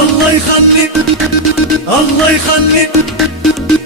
الله يخلي الله يخلي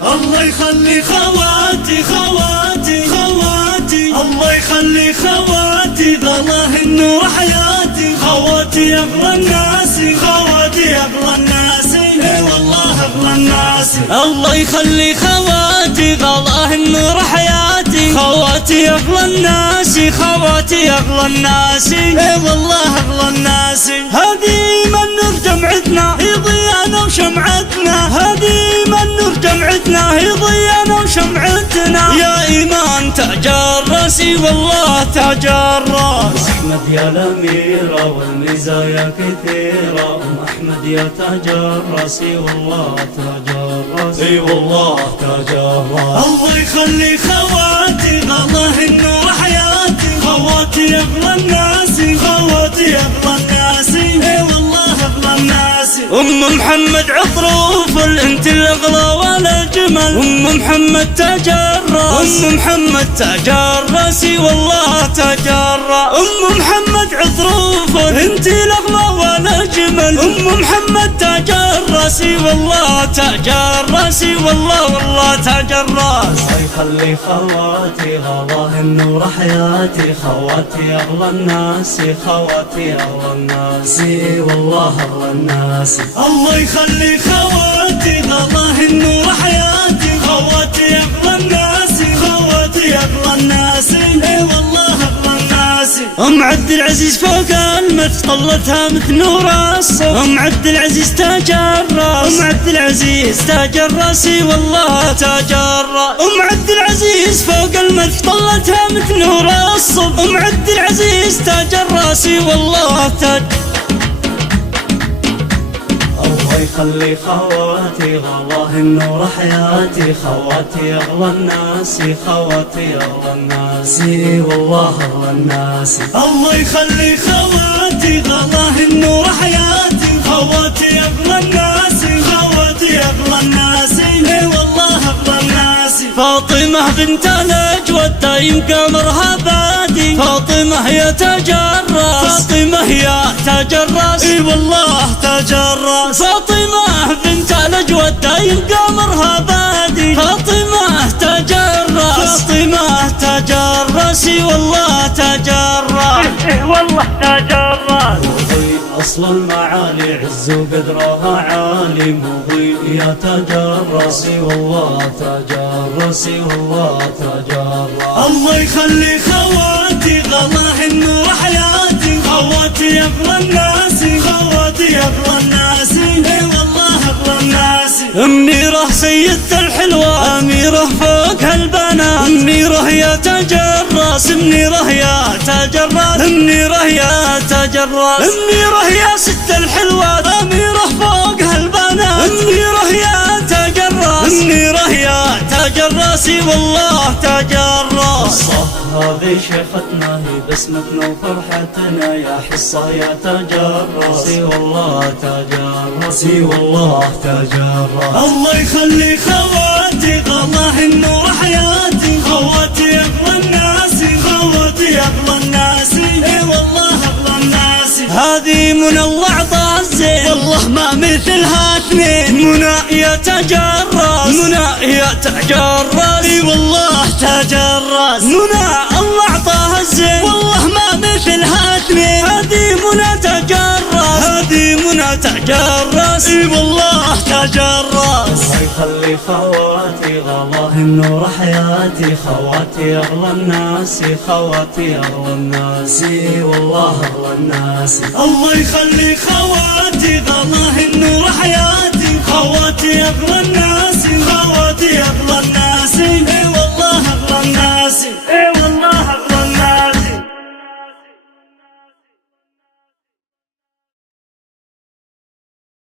الله يخلي خواتي خواتي خواتي، الله يخلي خواتي ظله النور حياتي، خواتي أغلى الناس خواتي أغلى الناس، اي والله أغلى الناس. الله يخلي خواتي ظله النور حياتي، خواتي أغلى الناس خواتي أغلى الناس، اي والله أغلى الناس. هذه من نور جمعتنا هي ضيانا وشمعتنا، هذه من نور جمعتنا هي ضيانا وشمعتنا، يا إيمان تاج الراس والله تاج الراس. أحمد يا الأميرة والمزايا كثيرة، أم أحمد يا تاج الراس والله تاج الراس، اي والله تاج الراس. الله يخلي خواتي الله النور حياتي، خواتي أغلى الناس خواتي أغلى الناس، اي والله أغلى الناس. أم محمد عطروف انت الأغلى ولا جمل، أم محمد تاج الراس، أم محمد تاج الراس والله تاج الراس. أم محمد عطروف انت الأغلى ولا جمل، أم محمد تاج الراس والله تاج الراس والله والله تاج الراس. الله يخلي خواتي غلاه النور حياتي، خواتي أغلى الناس خواتي أغلى الناس، والله أغلى الناس. الله يخلي خواتي غلاه النور حياتي، خواتي أغلى الناس خواتي أغلى الناس، اي والله أغلى الناس. أم عبد العزيز فوق المدح طلتها مثل نور الصبح، أم عبد العزيز تاج الراس، أم عبد العزيز تاج الراس والله تاج الراس. أم عبد العزيز فوق المدح طلتها مثل نور الصبح، أم عبد العزيز تاج الراس والله تاج. الله يخلي خواتي غلاه النور حياتي، خواتي أغلى الناس خواتي أغلى الناس، والله أغلى الناس. الله يخلي خواتي غلاه النور حياتي، خواتي أغلى الناس خواتي أغلى الناس، والله أغلى الناس. فاطمة بنت الأجود دايم قمرها بادي، فاطمة يا تاج الراس، فاطمة يا تاج الراس، اي والله تاج الراس. فاطمة بنت الأجود دايم قمرها بادي، فاطمة تاج الراس، فاطمة تاج الراس والله تاج الراس، والله تاج الراس. أصل المعالي عز وقدرها عالي، مضي يا تاج الراس والله تاج الراس والله تاج الراس. الله يخلي خواتي غلاه النور حياتي، خواتي أغلى الناس خواتي أغلى الناس، اي والله أغلى الناس. منيرة سيدة الحلوة أميرة فوق هالبنات، منيرة يا تاج الراس، منيرة يا تاج الراس، منيرة يا تاج الراس، منيرة يا ست الحلوة أميرة فوق هالبنات، منيرة يا تاج الراس، منيرة يا تاج الراس والله تاج الراس. هذه شيختنا هي بسمتنا وفرحتنا، يا حصة يا تاج الراس والله تاج الراس والله تاج الراس. الله يخلي خواتي غلاه النور حياتي، خواتي أغلى الناس خواتي أغلى الناس، اي والله أغلى الناس. هذه من الله عطا الزين والله ما مثلها اثنين، منى يا تاج الراس، منى يا تاج الراس، اي والله تاج الراس. منى الله عطاها الزين والله ما مثلها اثنين، هذه منى تاج الراس، هذه منى تاج الراس، اي والله تاج الراس. الله يخلي خواتي غلاه النور حياتي، خواتي أغلى الناس خواتي أغلى الناس، والله أغلى الناس. الله يخلي خواتي غلاه النور حياتي، خواتي أغلى الناس خواتي أغلى الناس، اي والله أغلى الناس.